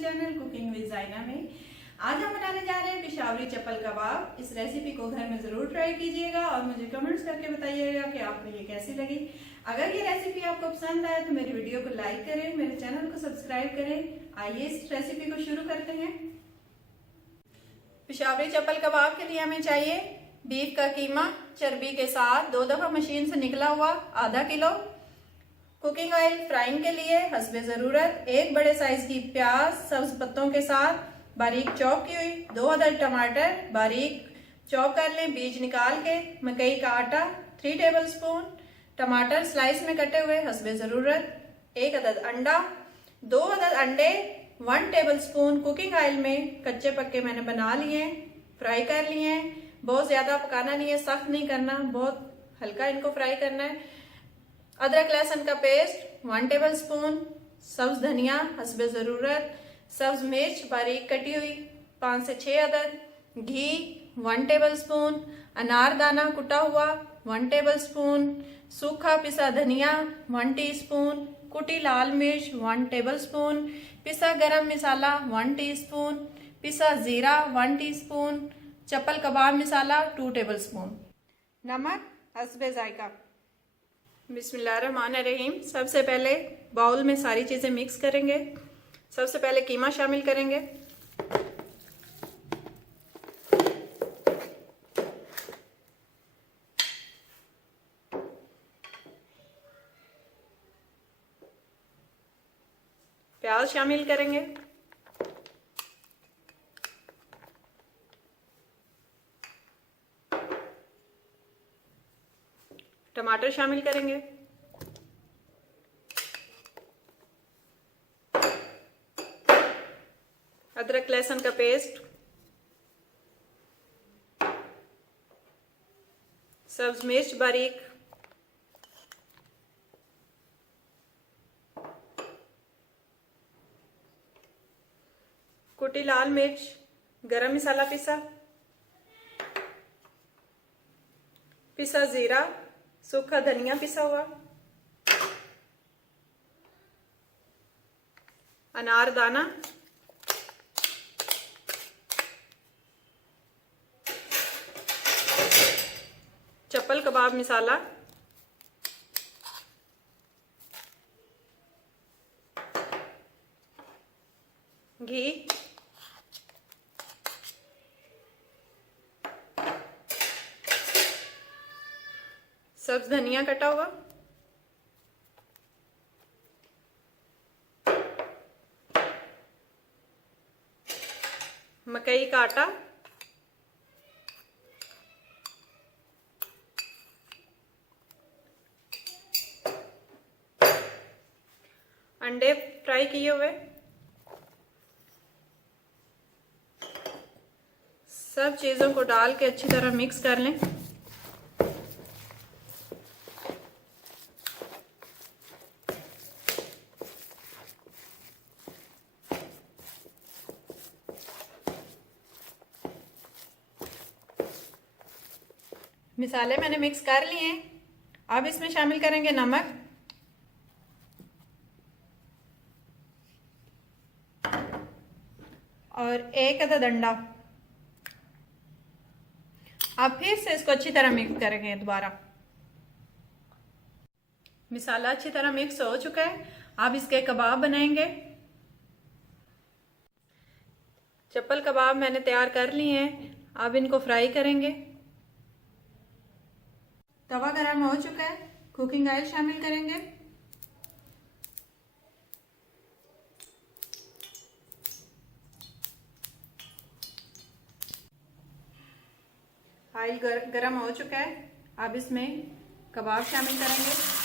Channel cooking with जायना में। आज हम बनाने जा रहे हैं पिशावरी चप्पल कबाब। इस रेसिपी को घर में जरूर ट्राई कीजिएगा और मुझे कमेंट्स करके बताइएगा कि आपको ये कैसी लगी। अगर ये रेसिपी आपको पसंद आए तो मेरी वीडियो को लाइक करें, मेरे चैनल को सब्सक्राइब करें। आइए इस रेसिपी को शुरू करते हैं। पिशावरी चप्पल कबाब के लिए हमें चाहिए बीफ का कीमा चर्बी के साथ 2 दफा मशीन से निकला हुआ आधा किलो, कुकिंग ऑयल फ्राइंग के लिए हस्बे जरूरत, 1 बड़े साइज की प्याज सब्ज पत्तों के साथ बारीक चॉप की हुई, 2 अदद टमाटर बारीक चॉप कर लें बीज निकाल के, मकई का आटा 3 टेबलस्पून, टमाटर स्लाइस में कटे हुए हस्बे जरूरत, 1 अदद अंडा, 2 अदद अंडे 1 टेबलस्पून कुकिंग ऑयल में कच्चे पक्के मैंने बना लिए, फ्राई कर लिए हैं। बहुत ज्यादा पकाना नहीं है, सख्त नहीं करना, बहुत हल्का इनको फ्राई करना है। अदरक लहसुन का पेस्ट 1 टेबलस्पून, सब्ज धनिया हस्बे जरूरत, सब्ज मिर्च बारीक कटी हुई 5 से 6 अदद, घी 1 टेबलस्पून, अनारदाना कुटा हुआ 1 टेबलस्पून, सूखा पिसा धनिया 1 टीस्पून, कुटी लाल मिर्च 1 टेबलस्पून, पिसा गरम मसाला 1 टीस्पून, पिसा जीरा 1 टीस्पून, चप्पल कबाब मसाला 2 टेबलस्पून, नमक हस्बे जायका। बिस्मिल्लाहिर्रहमानिर्रहीम। सबसे पहले बाउल में सारी चीजें मिक्स करेंगे। सबसे पहले कीमा शामिल करेंगे, प्याज शामिल करेंगे, टमाटर शामिल करेंगे, अदरक लहसुन का पेस्ट, सब्ज मिर्च बारीक, कुटी लाल मिर्च, गरम मसाला पिसा जीरा, सूखा धनिया पिसा हुआ, अनारदाना, चप्पल कबाब मसाला, घी, सब्ज धनिया कटा हुआ, मकई का आटा, अंडे फ्राई किए हुए, सब चीजों को डाल के अच्छी तरह मिक्स कर लें। मसाले मैंने मिक्स कर लिए हैं। अब इसमें शामिल करेंगे नमक, और 1 अदद अंडा। अब फिर से इसको अच्छी तरह मिक्स करेंगे दोबारा। मसाला अच्छी तरह मिक्स हो चुका है। अब इसके कबाब बनाएंगे। चप्पल कबाब मैंने तैयार कर लिए हैं। अब इनको फ्राई करेंगे। तवा गरम हो चुका है, कुकिंग ऑयल शामिल करेंगे, ऑयल गरम हो चुका है। अब इसमें कबाब शामिल करेंगे,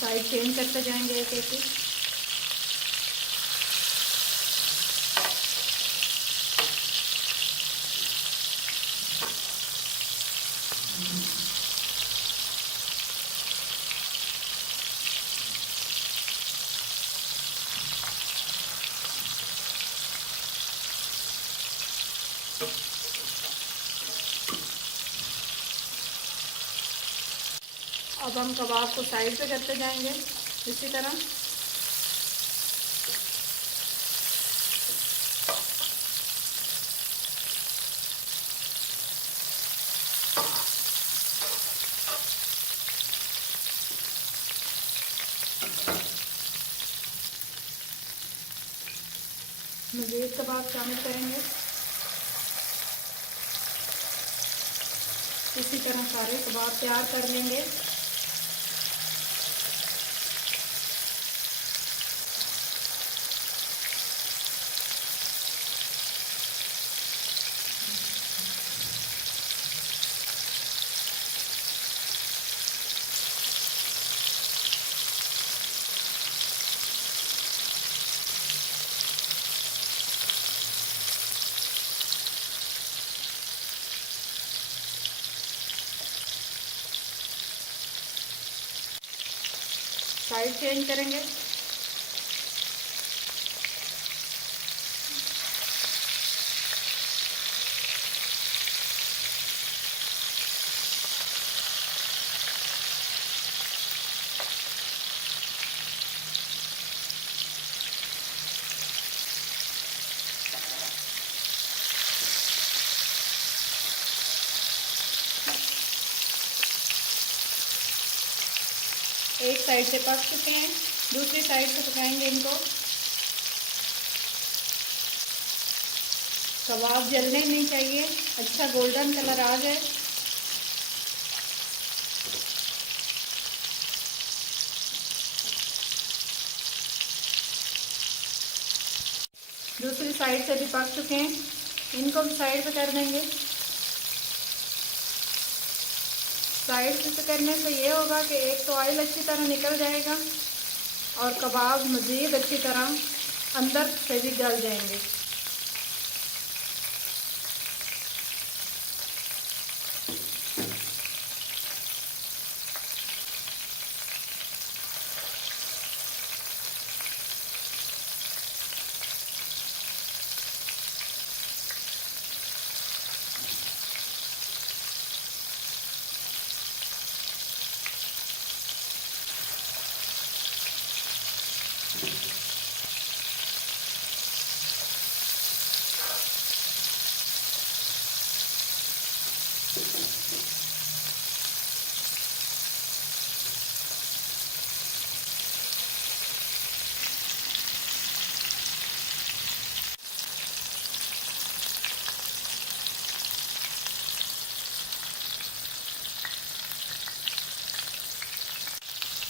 साइड चेंज करते जाएंगे एक एक ही। अब हम कबाब को साइड पे करते जाएंगे इसी तरह। मज़ीद कबाब शामिल करेंगे। इसी तरह सारे कबाब तैयार कर लेंगे। साइड चेंज करेंगे। एक साइड से पक चुके हैं, दूसरी साइड से पकाएंगे इनको। कबाब जलने नहीं चाहिए, अच्छा गोल्डन कलर आ जाए। दूसरी साइड से भी पक चुके हैं, इनको भी साइड पे कर देंगे। साइड से करने से ये होगा कि एक तो ऑयल अच्छी तरह निकल जाएगा और कबाब मज़ीद अच्छी तरह अंदर से भी गल जाएंगे।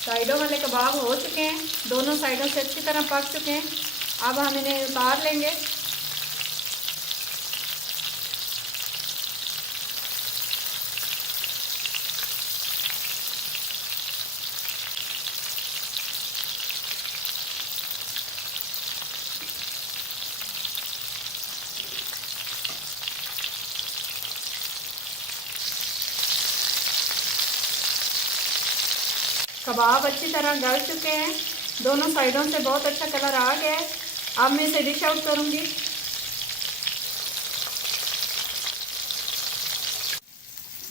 साइडों वाले कबाब हो चुके हैं, दोनों साइडों से अच्छी तरह पक चुके हैं। अब हम इन्हें उतार लेंगे। कबाब अच्छी तरह गल चुके हैं, दोनों साइडों से बहुत अच्छा कलर आ गया है। अब मैं इसे डिश आउट करूंगी।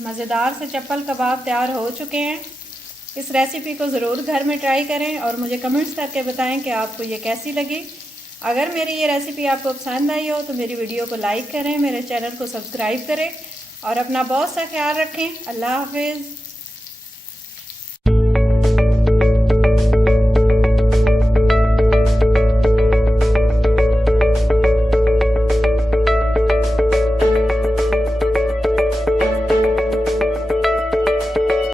मज़ेदार से चप्पल कबाब तैयार हो चुके हैं। इस रेसिपी को ज़रूर घर में ट्राई करें और मुझे कमेंट्स करके बताएं कि आपको ये कैसी लगी। अगर मेरी ये रेसिपी आपको पसंद आई हो तो मेरी वीडियो को लाइक करें, मेरे चैनल को सब्सक्राइब करें और अपना बहुत सा ख्याल रखें। अल्लाह हाफिज़।